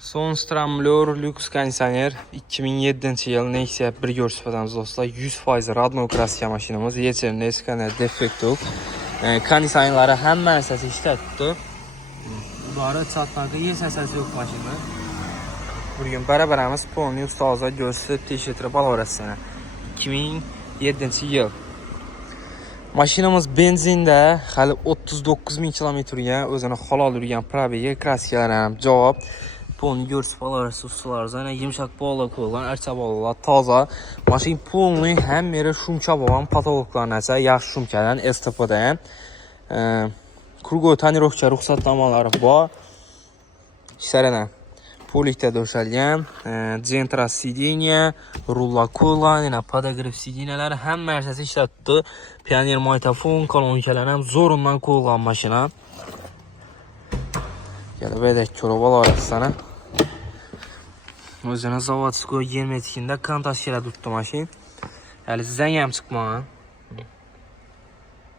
Son Stramblor Lux kondisioner 2007-yıl Nexia 1 görsüpədəmiz dostlar. 100% Radno Kraska maşinimiz. Yeçerində eskaner defekt yok. Kondisionerləri həm mənsəsi işlətdi. Bunları çatlarda yesən səsi yok maşında. Bugün bərabərimiz Pony ustaza göstərib teşekkür balarasına. 2007-yıl. Maşinamiz benzində hali 39.000 kilometrga o'zini halol yurgan probega kraskalar ham javob. Pony görsüp alarası ustalarza yana yumshoq bog'lar qo'yilgan, archa bog'lar toza. Mashin pony ham meri shumcha bo'lgan patologlarni esa yaxshi shumkadan STPdan. Krugoy tonirovka ruxsatnomalari bor. Ishlaridan polikda döşəlgan, Gentra sideniya, rulla qo'yilgan, yana podograf sideniyalari hamma narsasi ishlatdi. Pioneer magnitofon, kolonkalar ham zo'rundan qo'yilgan mashina. Kelibedek ko'rib olarasizlar. O'zini zavodskoy germetikida kontashkira tutdi mashin. Hali sizdan ham chiqmagan.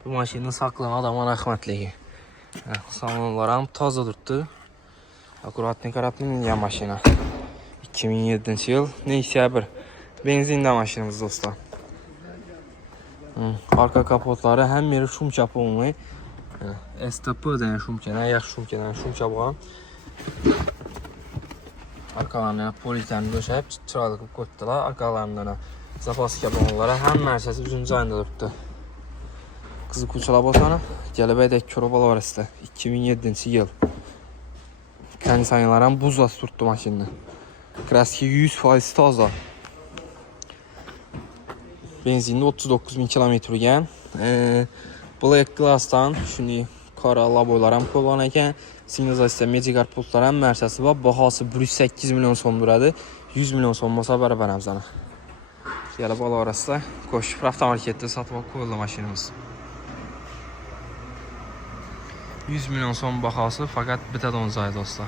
Bu mashinani saqlagan odamga rahmatligi. Salonlar ham toza turibdi. Akkuratni qarabni mingan mashina. 2007-yıl Nexia 1 benzinli mashinamiz dostlar. Arka kapotlari ham meri shumcha polni. STPdan shumkadan, yaxshi shumkadan shumcha bo'lgan. Arkalarni polikdan döşəb chiroyli qilib qo'yibdilar. Arkalarni zapaska balonlari hamma narsasi uzun joyida turibdi. Qiziquvchilar bo'lsa, kelibedek ko'rib olasizlar. 2007-yıl. Kondisionerlar ham buzlab turibdi mashinani. Kraska 100% toza. Benzinli 39.000 kilometrga. Black Glass'dan shuni qora laboylar ham qo'yilgan ekan. Signalizatsiya Medicar pultlar ham narsasi bor. Bahosi 108 million so'm turadi. 100 million so'm bo'lsa barabaramiz ana. Kelib olarasizlar. Qo'shib avtomarketda sotib qo'yildi mashinamiz. 100 million so'm bahosi faqat bitta don joy dostlar.